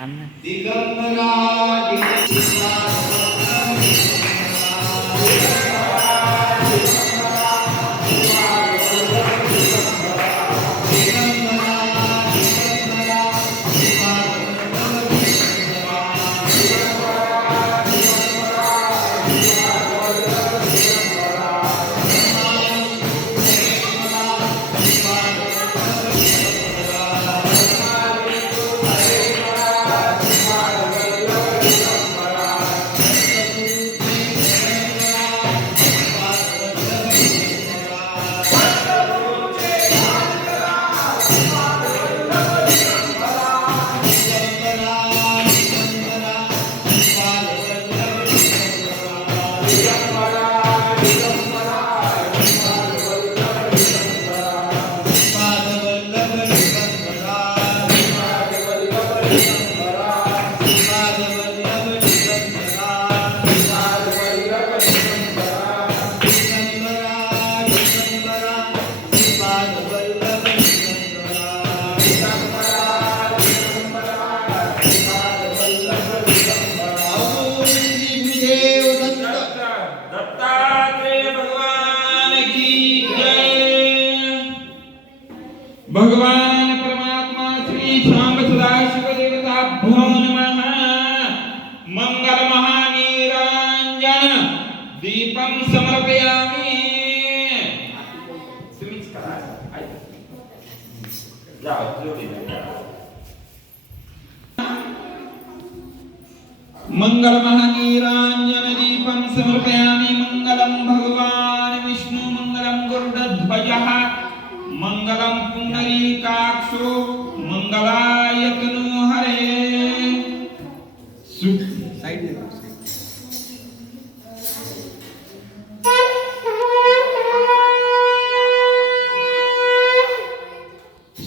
kann. मंगल महानीरांजन दीपम समर्पयामि मंगलम भगवान, विष्णु मंगलम मङ्गलं गरुडध्वजः। मङ्गलं पुण्डरीकाक्षो मङ्गलायतनो हरे।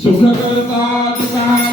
सुखकर्ता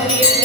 Amen.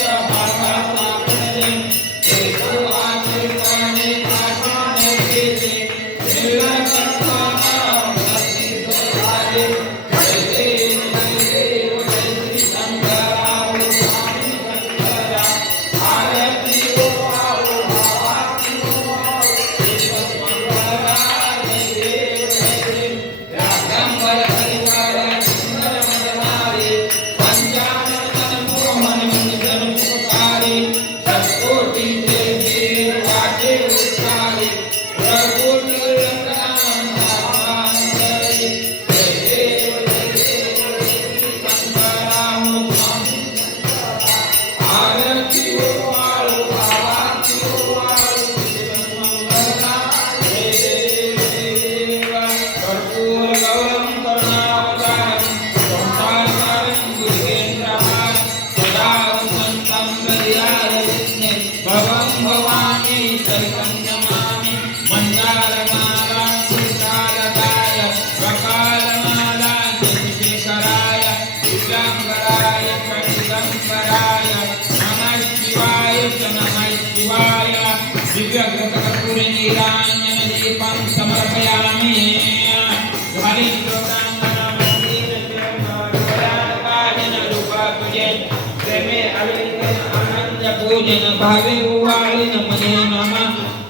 पूजन भावे उवाळिन मने मम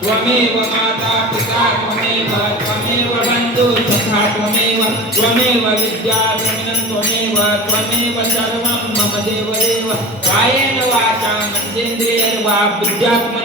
त्वमेव माता पिता त्वमेव त्वमेव बन्धु तथा त्वमेव त्वमेव विद्या त्वमेव त्वमेव सर्वं मम देवदेव कायेन वाचा मनसेन्द्रियैर्वा बुद्ध्यात्मना